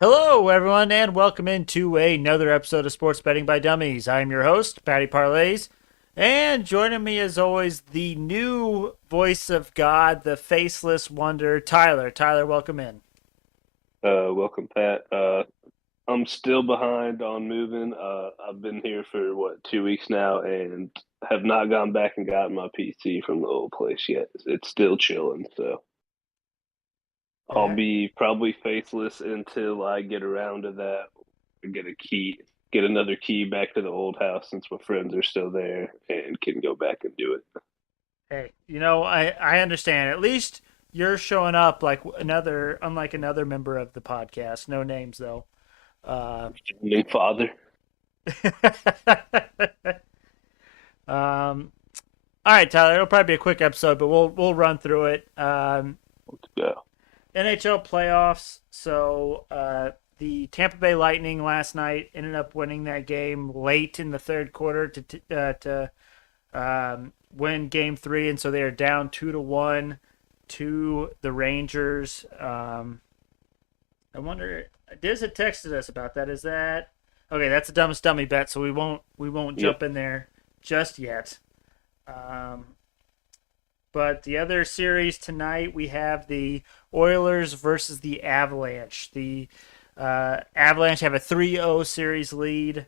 Hello, everyone, and welcome into another episode of Sports Betting by Dummies. I'm your host, Patty Parlays, and joining me, as always, the new voice of God, the faceless wonder, Tyler. Tyler, welcome in. Welcome, Pat. I'm still behind on moving. I've been here for 2 weeks now, and have not gone back and gotten my PC from the old place yet. It's still chilling, so I'll Yeah. be probably faithless until I get around to that. Get a key, get another key back to the old house since my friends are still there and can go back and do it. Hey, I understand. At least you're showing up like unlike another member of the podcast. No names though. Uh, Founding father. um, all right, Tyler. It'll probably be a quick episode, but we'll run through it. Let's go. NHL playoffs. So the Tampa Bay Lightning last night ended up winning that game late in the third quarter to win Game 3, and so they are down 2-1 to the Rangers. I wonder. Diz had texted us about that. Is that okay? That's a dumbest dummy bet, so we won't Yep. jump in there just yet. Um, but the other series tonight, we have the Oilers versus the Avalanche. The Avalanche have a 3-0 series lead.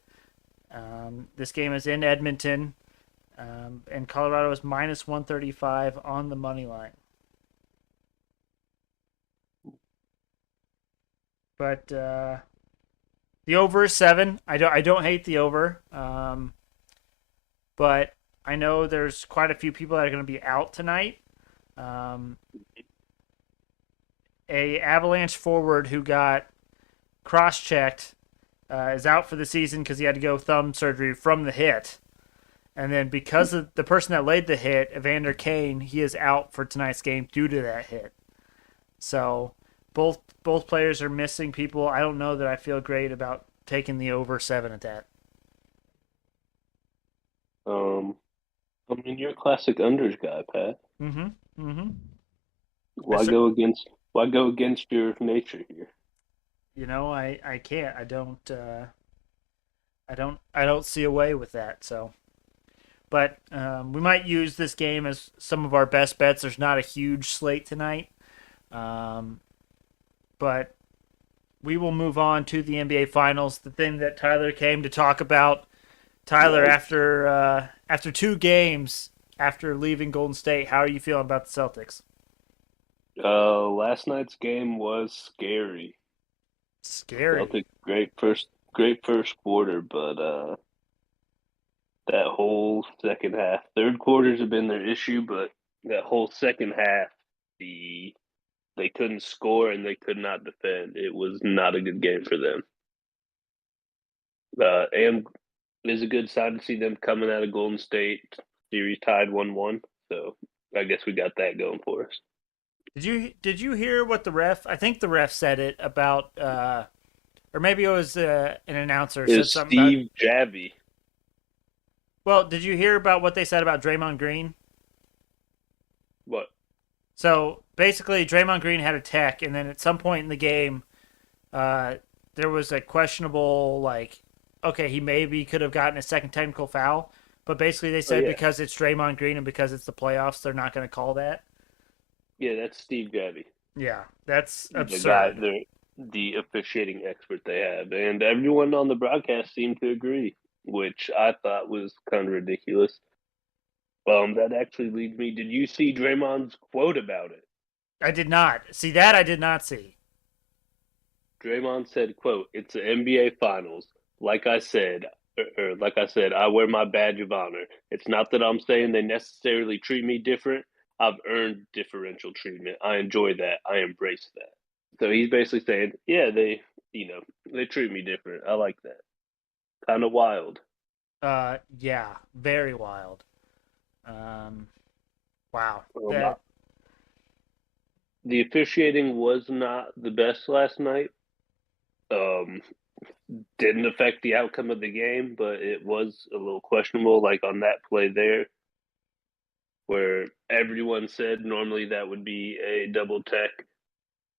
This game is in Edmonton, and Colorado is minus 135 on the money line. But the over is 7. I don't hate the over, but I know there's quite a few people that are going to be out tonight. Um, a Avalanche forward who got cross-checked is out for the season because he had to go thumb surgery from the hit. And then because of the person that laid the hit, Evander Kane, he is out for tonight's game due to that hit. So both players are missing people. I don't know that I feel great about taking the over 7 at that. Um, I mean, you're a classic unders guy, Pat. Mm-hmm. Mm-hmm. I Why go against why go against your nature here? I can't. I don't see a way with that. So, but we might use this game as some of our best bets. There's not a huge slate tonight, um, but we will move on to the NBA Finals. The thing that Tyler came to talk about. Tyler, Right. after 2 games after leaving Golden State, how are you feeling about the Celtics? Last night's game was scary. Scary. Celtic great first quarter, but that whole second half, third quarters have been their issue, but that whole second half, the they couldn't score and they could not defend. It was not a good game for them. And it is a good sign to see them coming out of Golden State series tied 1-1. So I guess we got that going for us. Did you hear what the ref? I think the ref said it about, or maybe it was an announcer said Is something about. Steve Javy? Well, did you hear about what they said about Draymond Green? What? So basically, Draymond Green had a tech, and then at some point in the game, uh, there was a questionable, like, okay, he maybe could have gotten a second technical foul, but basically they Oh said yeah, because it's Draymond Green and because it's the playoffs, they're not going to call that. yeah. That's Steve Javy, Yeah, that's the guy, absurd. the officiating expert they have, and everyone on the broadcast seemed to agree, which I thought was kind of ridiculous. That actually leads me. Did you see Draymond's quote about it? I did not see that. I did not see. Draymond said, "quote It's the NBA Finals. Like I said, like I said, I wear my badge of honor. It's not that I'm saying they necessarily treat me different. I've earned differential treatment. I enjoy that. I embrace that." So he's basically saying, "Yeah, they treat me different. I like that. Kind of wild." Yeah, very wild. Um, wow. Um, That the officiating was not the best last night. Um, didn't affect the outcome of the game, but it was a little questionable. Like on that play there, where everyone said normally that would be a double tech.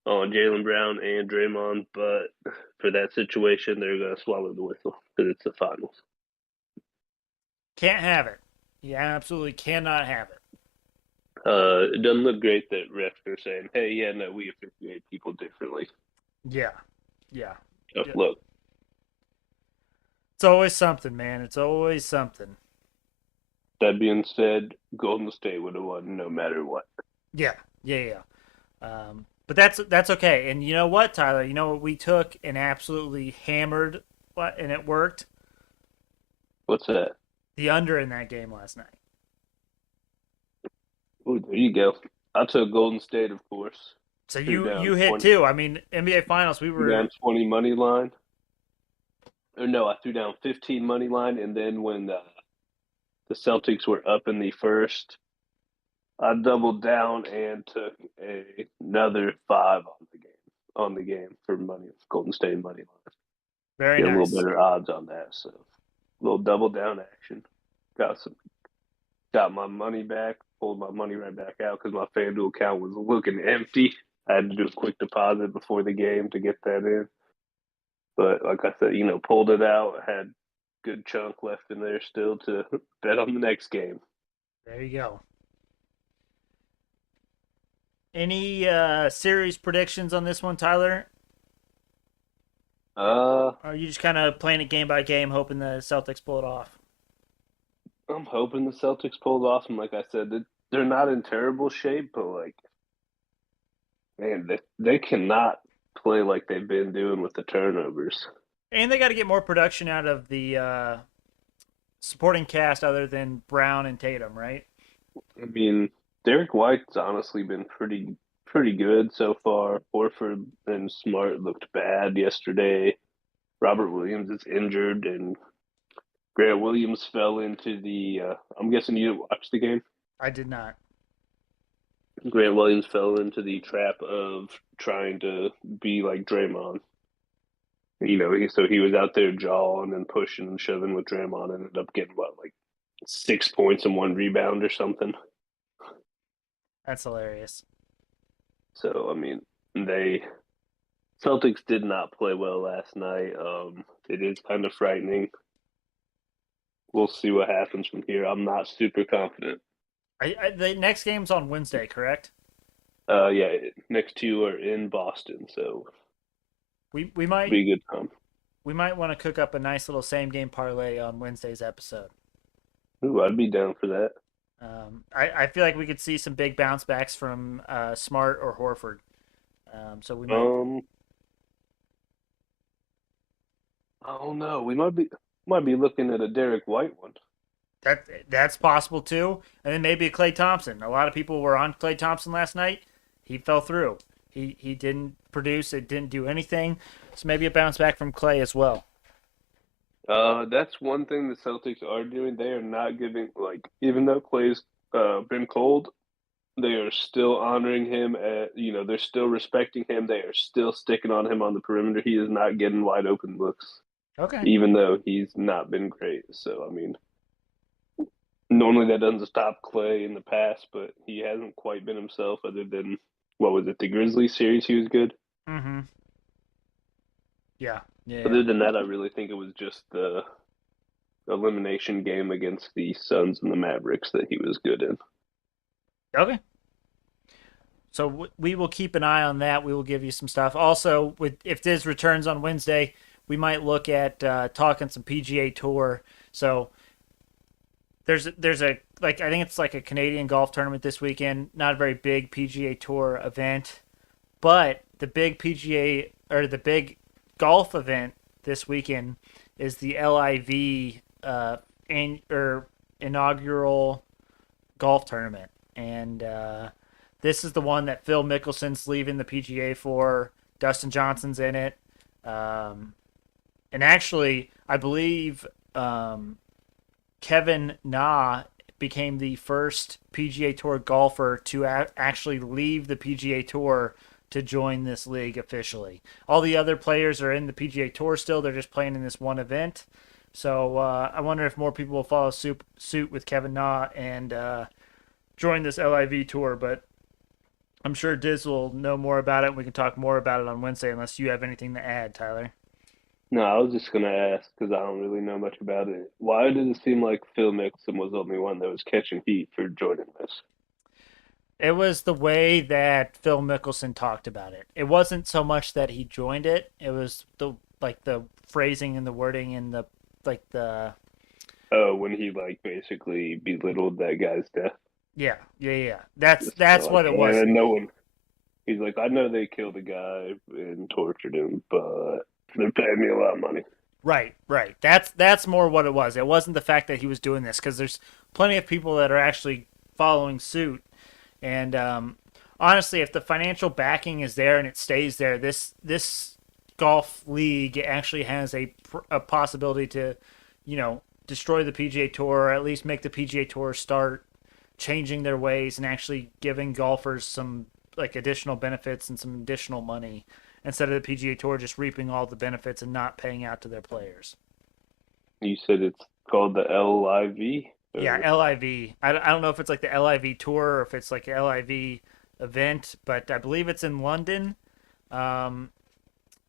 on Jaylen Brown and Draymond, but for that situation, they're gonna swallow the whistle because it's the finals. Can't have it. You absolutely cannot have it. It doesn't look great that refs are saying, "Hey, yeah, no, we officiate people differently." Yeah. Yeah. Tough Yeah. look. It's always something, man. It's always something. That being said, Golden State would have won no matter what. Yeah. Yeah. Yeah. But that's okay. And you know what, Tyler? You know what we took and absolutely hammered, and it worked? What's that? The under in that game last night. Ooh, there you go. I took Golden State, of course. So Threw you down hit 20, too. I mean, NBA Finals. We threw down were 20 money line. Or no, I threw down 15 money line, and then when the Celtics were up in the first, I doubled down and took another five on the game for money, Golden State money line. very Get a little nice. better odds on that. So a little double down action. Got some, got my money back. Pulled my money right back out because my FanDuel account was looking empty. I had to do a quick deposit before the game to get that in. But like I said, pulled it out. Had good chunk left in there still to bet on the next game. There you go. Any series predictions on this one, Tyler? Uh, Or are you just kind of playing it game by game, hoping the Celtics pull it off? I'm hoping the Celtics pulled off. And like I said, they're not in terrible shape, but like, man, they cannot play like they've been doing with the turnovers. And they got to get more production out of the supporting cast other than Brown and Tatum, right? I mean, Derek White's honestly been pretty good so far. Horford and Smart looked bad yesterday. Robert Williams is injured, and Grant Williams fell into the. I'm guessing you didn't watch the game. I did not. Grant Williams fell into the trap of trying to be like Draymond. So he was out there jawing and pushing and shoving with Draymond, and ended up getting what, like 6 points and one rebound or something. That's hilarious. So I mean, they Celtics did not play well last night. It is kind of frightening. We'll see what happens from here. I'm not super confident. The next game's on Wednesday, correct? Yeah, next two are in Boston, so We might be a good time. we might want to cook up a nice little same game parlay on Wednesday's episode. Ooh, I'd be down for that. I feel like we could see some big bounce backs from Smart or Horford. So we might. I don't know. We might be looking at a Derek White one. That's possible too. And then maybe a Klay Thompson. A lot of people were on Klay Thompson last night. He fell through. He didn't produce. It didn't do anything. So maybe a bounce back from Klay as well. That's one thing the Celtics are doing. They are not giving, like, even though Clay's been cold, they are still honoring him. They're still respecting him. They are still sticking on him on the perimeter. He is not getting wide open looks, Okay. even though he's not been great. So I mean, normally that doesn't stop Clay in the past, but he hasn't quite been himself. Other than what was it, the Grizzlies series? He was good. Mm-hmm. Yeah. Yeah. Other than that, I really think it was just the elimination game against the Suns and the Mavericks that he was good in. Okay. So we will keep an eye on that. We will give you some stuff. Also, if Dizz returns on Wednesday, we might look at talking some PGA Tour. So there's a like I think it's like a Canadian golf tournament this weekend. Not a very big PGA Tour event, but the big PGA or the big golf event this weekend is the LIV inaugural golf tournament, and this is the one that Phil Mickelson's leaving the PGA for. Dustin Johnson's in it, and actually, I believe Kevin Na became the first PGA Tour golfer to actually leave the PGA Tour to join this league officially. All the other players are in the PGA Tour still. They're just playing in this one event. So I wonder if more people will follow suit with Kevin Na and join this LIV tour. But I'm sure Diz will know more about it. And we can talk more about it on Wednesday, unless you have anything to add, Tyler. No, I was just gonna ask because I don't really know much about it. Why did it seem like Phil Mixon was the only one that was catching heat for joining this? It was the way that Phil Mickelson talked about it. It wasn't so much that he joined it. It was the phrasing and the wording and the Oh, when he like basically belittled that guy's death. yeah. That's So like, what it was. no one. He's like, I know they killed a guy and tortured him, but they're paying me a lot of money. Right. That's more what it was. It wasn't the fact that he was doing this because there's plenty of people that are actually following suit. And honestly, if the financial backing is there and it stays there, this golf league actually has a possibility to, destroy the PGA Tour, or at least make the PGA Tour start changing their ways and actually giving golfers some like additional benefits and some additional money instead of the PGA Tour just reaping all the benefits and not paying out to their players. You said it's called the LIV, Yeah, or LIV. I don't know if it's like the LIV tour or if it's like an LIV event, but I believe it's in London. Um,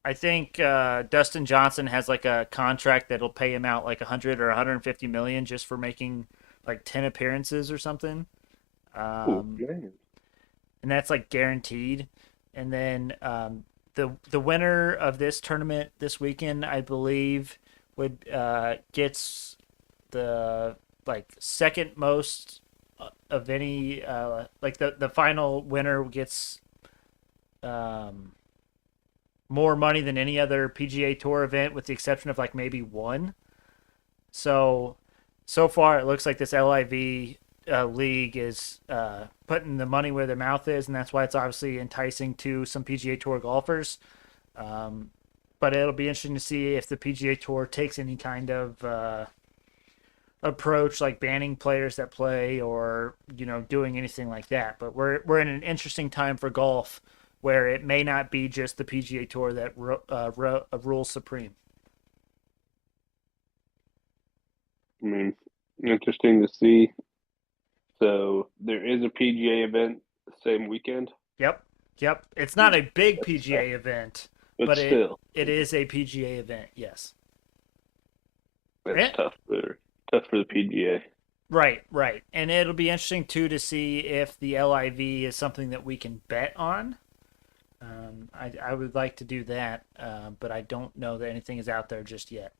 I think Dustin Johnson has like a contract that'll pay him out like 100 or 150 million just for making like 10 appearances or something. oh Um, man, and that's like guaranteed. And then the winner of this tournament this weekend, I believe, would gets the like second most of any like the final winner gets um more money than any other PGA Tour event with the exception of like maybe one. So so far it looks like this LIV league is putting the money where their mouth is, and that's why it's obviously enticing to some PGA Tour golfers. Um, but it'll be interesting to see if the PGA Tour takes any kind of approach, like banning players that play or doing anything like that. But we're in an interesting time for golf where it may not be just the PGA Tour that rules supreme. I mean, interesting to see. So there is a PGA event the same weekend. Yep, yep. It's not a big That's tough, PGA event, but but it still, it is a PGA event. Yes. that's Yeah. tough for the PGA. Right. And it'll be interesting too to see if the LIV is something that we can bet on. I would like to do that, but I don't know that anything is out there just yet.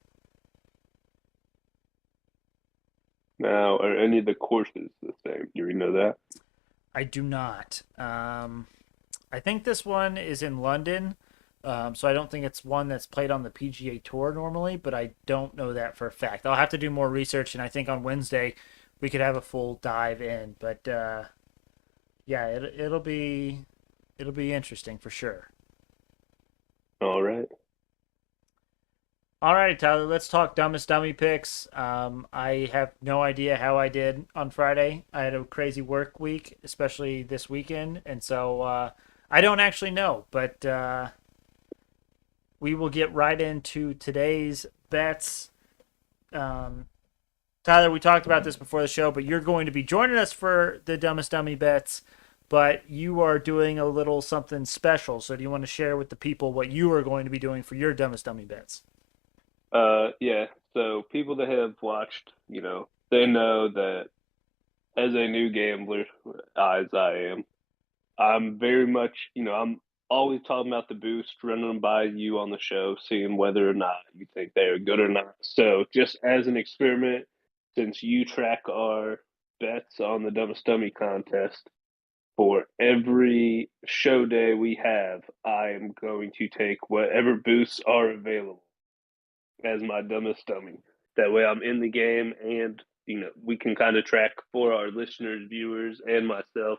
Now, are any of the courses the same? Do we know that? I do not. I think this one is in London, so I don't think it's one that's played on the PGA Tour normally, but I don't know that for a fact. I'll have to do more research, and I think on Wednesday we could have a full dive in. But yeah, it'll be interesting for sure. All right. All right, Tyler, let's talk dumbest dummy picks. I have no idea how I did on Friday. I had a crazy work week, especially this weekend, and so I don't actually know. But we will get right into today's bets. Um, Tyler, we talked about this before the show, but you're going to be joining us for the dumbest dummy bets. But you are doing a little something special. So, do you want to share with the people what you are going to be doing for your dumbest dummy bets? Yeah. So people that have watched, they know that as a new gambler, as I am, I'm very much, I'm always talking about the boost, running them by you on the show, seeing whether or not you think they're good or not. So just as an experiment, since you track our bets on the Dumbest Dummy contest, for every show day we have, I am going to take whatever boosts are available as my dumbest dummy. That way I'm in the game and we can kind of track for our listeners, viewers, and myself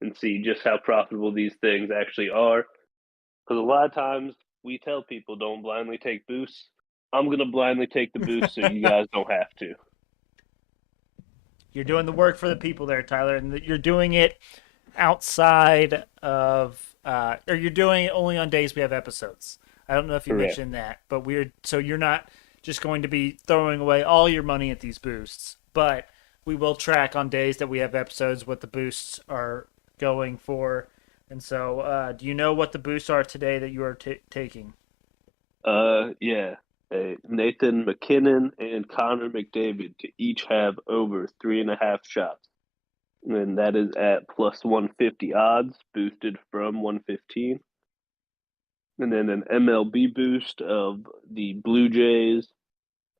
and see just how profitable these things actually are. Because a lot of times we tell people don't blindly take boosts. I'm gonna blindly take the boost so you guys don't have to. You're doing the work for the people there, Tyler, and you're doing it outside of, or you're doing it only on days we have episodes. I don't know if you Correct. mentioned that, but so you're not just going to be throwing away all your money at these boosts, but we will track on days that we have episodes what the boosts are going for. And so, do you know what the boosts are today that you are taking? Yeah. Nathan McKinnon and Connor McDavid to each have over 3.5 shots. And that is at plus 150 odds, boosted from 115. And then an MLB boost of the Blue Jays,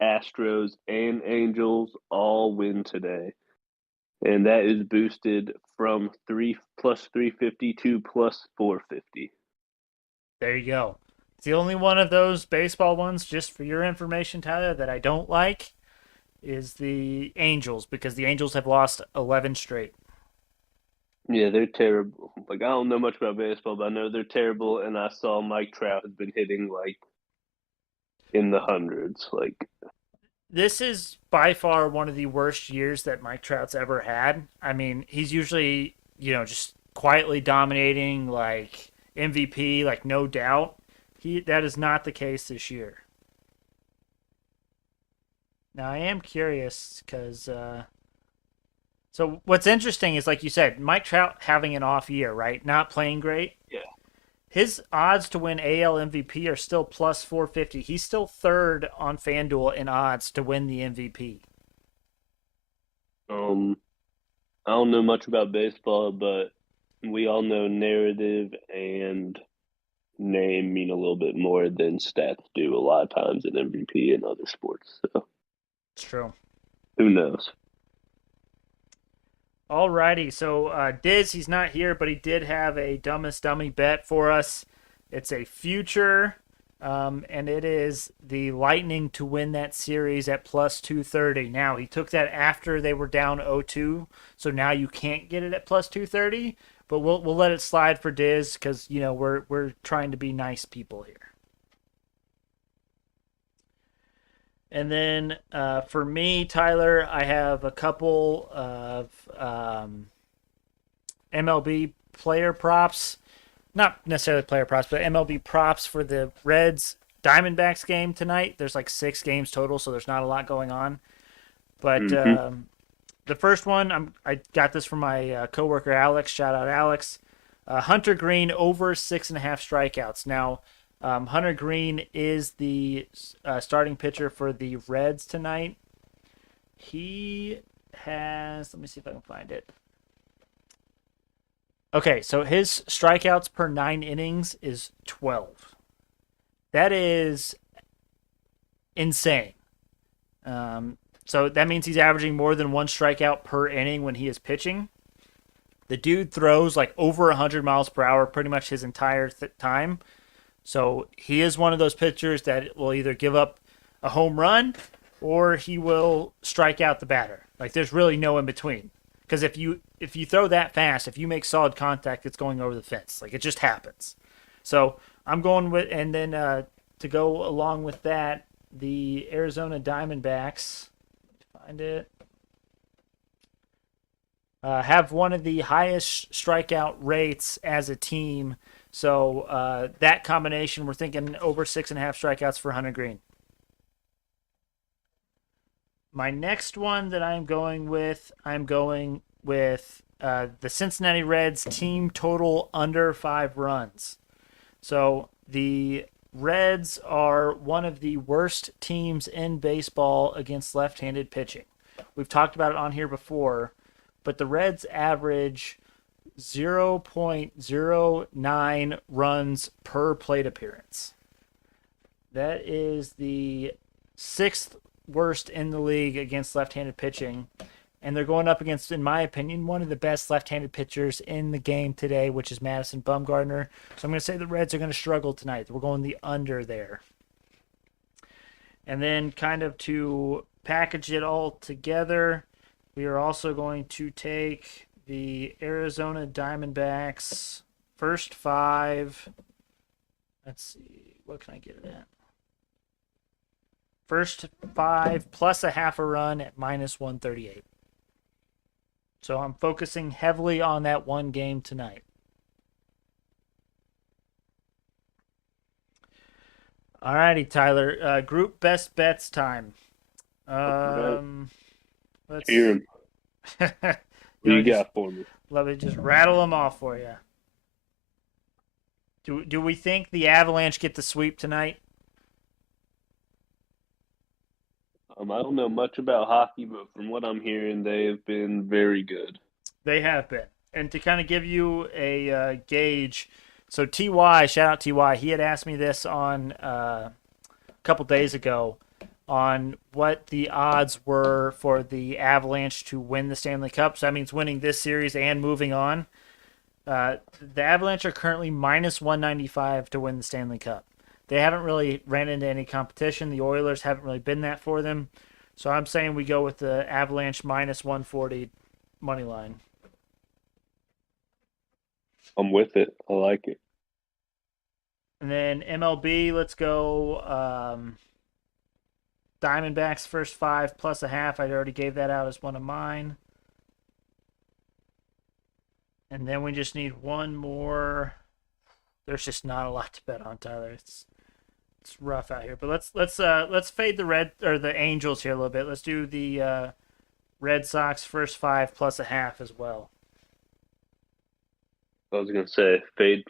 Astros, and Angels all win today. And that is boosted from 3 plus 350 to plus 450. There you go. It's the only one of those baseball ones, just for your information, Tyler, that I don't like is the Angels because the Angels have lost 11 straight. Yeah, they're terrible. Like I don't know much about baseball, but I know they're terrible. And I saw Mike Trout has been hitting like in the hundreds. Like, This is by far one of the worst years that Mike Trout's ever had. I mean, he's usually, just quietly dominating, like MVP, like no doubt. That is not the case this year. Now I am curious because so what's interesting is like you said, Mike Trout having an off year, right? Not playing great. yeah, His odds to win AL MVP are still plus 450. He's still third on FanDuel in odds to win the MVP. um, I don't know much about baseball, but we all know narrative and name mean a little bit more than stats do a lot of times in MVP and other sports. So It's true. who knows? Alrighty, so Dizz, he's not here, but he did have a dumbest dummy bet for us. It's a future, and it is the Lightning to win that series at plus 230. Now, he took that after they were down 0-2, so now you can't get it at plus 230, but we'll let it slide for Dizz because, we're trying to be nice people here. And then for me, Tyler, I have a couple of MLB player props. Not necessarily player props, but MLB props for the Reds Diamondbacks game tonight. There's like 6 games total, so there's not a lot going on. But Mm-hmm. the first one, I got this from my coworker Alex. Shout out Alex. Hunter Green over 6.5 strikeouts. Now, Hunter Green is the starting pitcher for the Reds tonight. He has, let me see if I can find it. Okay, so his strikeouts per 9 innings is 12. That is insane. So that means he's averaging more than one strikeout per inning when he is pitching. The dude throws like over 100 miles per hour pretty much his entire time. So he is one of those pitchers that will either give up a home run or he will strike out the batter. Like there's really no in between. Because if you throw that fast, if you make solid contact, it's going over the fence. Like it just happens. So I'm going with, and then to go along with that, the Arizona Diamondbacks. Find it. Have one of the highest strikeout rates as a team. So that combination, we're thinking over 6.5 strikeouts for Hunter Green. My next one that I'm going with the Cincinnati Reds team total under 5 runs. So the Reds are one of the worst teams in baseball against left-handed pitching. We've talked about it on here before, but the Reds average 0.09 runs per plate appearance. That is the sixth worst in the league against left-handed pitching. And they're going up against, in my opinion, one of the best left-handed pitchers in the game today, which is Madison Bumgarner. So I'm going to say the Reds are going to struggle tonight. We're going the under there. And then kind of to package it all together, we are also going to take the Arizona Diamondbacks first 5. Let's see, what can I get it at? First 5 plus a half a run at minus 138. So I'm focusing heavily on that one game tonight. Alrighty, Tyler. Group best bets time. Right. Hear Let's. 'em. you What do know, you just got for me? let me just rattle them off for you. Do we think the Avalanche get the sweep tonight? I don't know much about hockey, but from what I'm hearing, they have been very good. They have been. And to kind of give you a gauge, so Ty, shout out Ty, he had asked me this on a couple days ago on what the odds were for the Avalanche to win the Stanley Cup. So that means winning this series and moving on. The Avalanche are currently minus 195 to win the Stanley Cup. They haven't really ran into any competition. The Oilers haven't really been that for them. So I'm saying we go with the Avalanche minus 140 money line. I'm with it. I like it. And then MLB, let's go Diamondbacks first five plus a half. I already gave that out as one of mine. And then we just need one more. There's just not a lot to bet on, Tyler. It's rough out here. But let's fade the red or the Angels here a little bit. Let's do the Red Sox first five plus a half as well. I was gonna say fade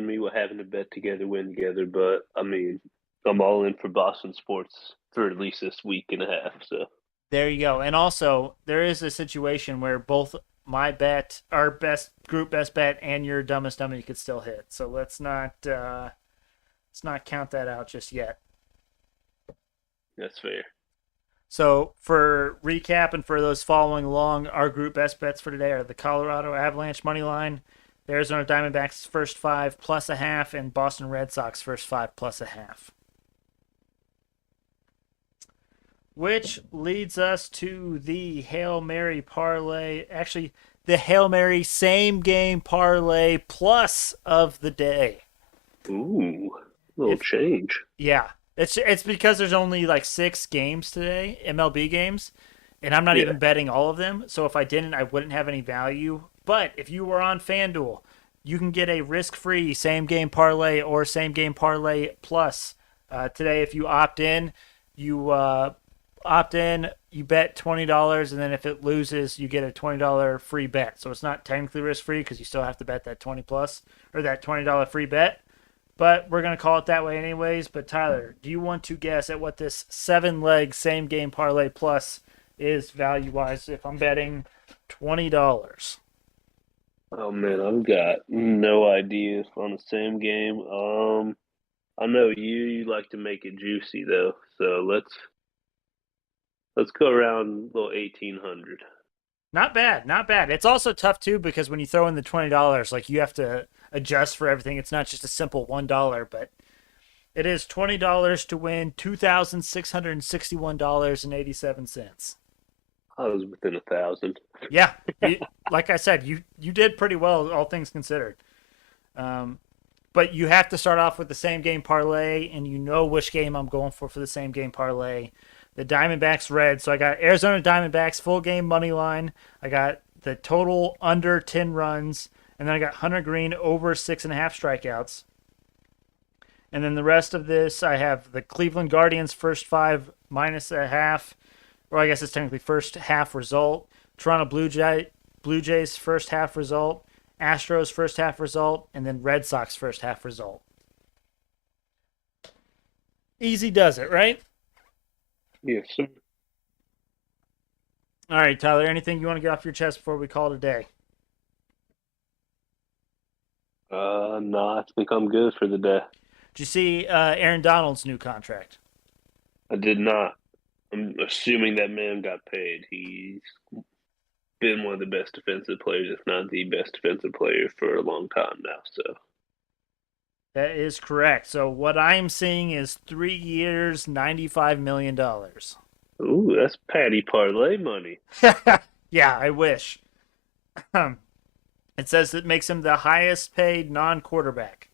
me with having to bet together, win together, but I mean, I'm all in for Boston sports for at least this week and a half. So There you go. And also, there is a situation where both my bet, our best bet, and your dumbest dummy could still hit. So let's not count that out just yet. that's fair. So for recap and for those following along, our group best bets for today are the Colorado Avalanche money line, the Arizona Diamondbacks first five plus a half, and Boston Red Sox first five plus a half. Which leads us to the Hail Mary parlay. Actually, the Hail Mary same game parlay plus of the day. Ooh, little If change. Yeah, it's because there's only like 6 games today, MLB games, and I'm not Yeah. even betting all of them. So if I didn't, I wouldn't have any value. But if you were on FanDuel, you can get a risk-free same game parlay or same game parlay plus. Today, if you you opt in, you bet $20, and then if it loses, you get a $20 free bet. So it's not technically risk-free because you still have to bet that 20 plus or that $20 free bet. But we're going to call it that way anyways. But Tyler, do you want to guess at what this 7-leg same game parlay plus is value wise if I'm betting $20? Oh man, I've got no idea on the same game. I know you like to make it juicy though, so let's go around a little 1800. Not bad, not bad. It's also tough too because when you throw in the $20, like you have to adjust for everything. It's not just a simple $1, but it is $20 to win $2,661.87. I was within 1,000. Yeah, like I said, you did pretty well, all things considered. Um, but you have to start off with the same game parlay, and you know which game I'm going for the same game parlay. The Diamondbacks red. So I got Arizona Diamondbacks full game money line. I got the total under 10 runs, and then I got Hunter Green over 6.5 strikeouts. And then the rest of this, I have the Cleveland Guardians first five minus a half, or I guess it's technically first half result. Toronto Blue Jays first half result. Astros first half result, and then Red Sox first half result. Easy does it, right? Yes, sir. All right, Tyler, anything you want to get off your chest before we call it a day? No, I think I'm good for the day. Did you see Aaron Donald's new contract? I did not. I'm assuming that man got paid. He's been one of the best defensive players, if not the best defensive player for a long time now. So, That is correct. So what I'm seeing is 3 years, $95 million. ooh, that's Patty Parlay money. Yeah, I wish. It says it makes him the highest paid non-quarterback.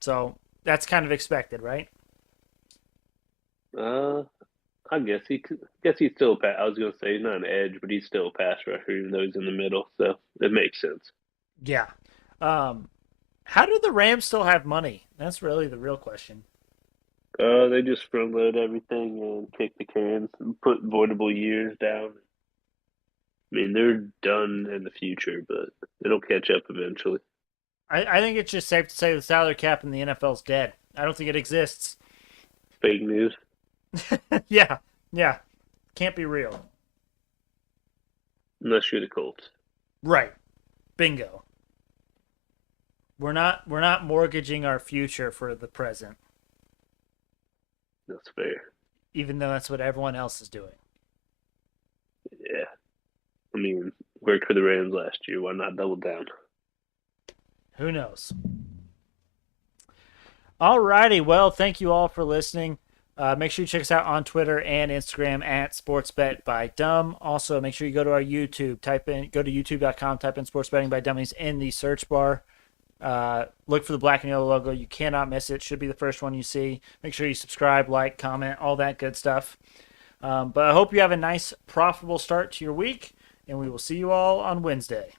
So that's kind of expected, right? Uh, I guess guess he's still a pass. I was gonna say he's not an edge, but he's still a pass rusher, even though he's in the middle. So it makes sense. Yeah. Um, how do the Rams still have money? That's really the real question. They just front load everything and kick the cans and put voidable years down. I mean, they're done in the future, but it'll catch up eventually. I think it's just safe to say the salary cap in the NFL's dead. I don't think it exists. Fake news. Yeah, yeah. Can't be real. Unless you're the Colts. Right. Bingo. We're not mortgaging our future for the present, That's fair. even though that's what everyone else is doing. Yeah. I mean, worked for the Rams last year. Why not double down? Who knows? Alrighty, well, thank you all for listening. Make sure you check us out on Twitter and Instagram at SportsBetByDumb. Also, make sure you go to our YouTube. Go to youtube.com, type in Sports Betting by Dummies in the search bar. Look for the black and yellow logo. You cannot miss it. Should be the first one you see. Make sure you subscribe, like, comment, all that good stuff. But I hope you have a nice, profitable start to your week, and we will see you all on Wednesday.